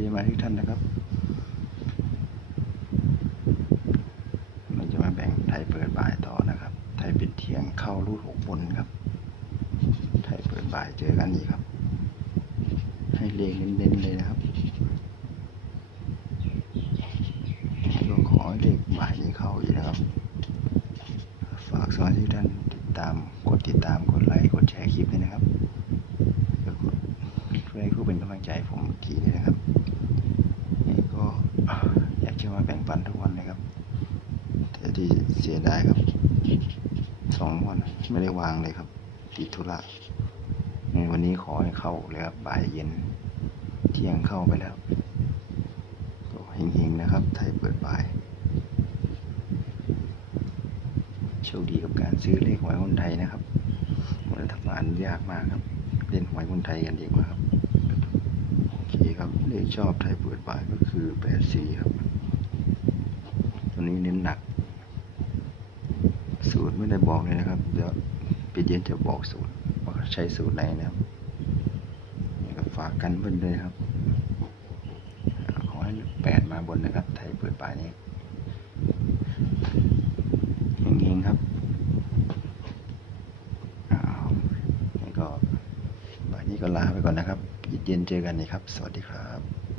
ดีมาทุกท่านนะครับเราจะมาแบ่งไทยเปิดบ่ายต่อนะครับ ไทยปิดเที่ยงเข้ารูดหกบนครับ ไทยเปิดบ่ายเจอกันอีกครับ ให้เลงเน้นๆเลยนะครับก็ขอให้เลขบ่ายนี้เข้าอีกนะครับ ฝากสมาชิกท่านติดตามกดติดตามกดไลค์กดแชร์คลิปด้วยนะครับเพื่อกดช่วยผู้เป็นกำลังใจผมอีกทีด้นะครับ อยากจะมาแบ่งปันทุกวันเลยครับ แต่ที่เสียดายครับสองวันไม่ได้วางเลยครับติดธุระในวันนี้ขอให้เข้าเลยครับบ่ายเย็นเที่ยงเข้าไปแล้วก็เฮงๆนะครับ ไทยเปิดบ่ายโชคดีกับการซื้อเลขหวยคนไทยนะครับมันทำงานยากมากครับ เล่นหวยคนไทยกันดีกว่าครับ โอเคครับเลขชอบไทยเปิดบ่ายก็คือแปดสี่ครับ ตัวนี้เน้นหนัก สูตรไม่ได้บอกเลยนะครับ เดี๋ยวปีเย็นจะบอกสูตรว่าใช้สูตรไหนนะครับฝากกันเบิ้ลเลยครับ ขอให้แปดมาบนนะครับ ไทยเปิดบ่ายนี้เฮงๆครับอ้าวนี่ก็บ่ายนี้ก็ลาไปก่อนนะครับเย็นเจอกันนะครับ สวัสดีครับ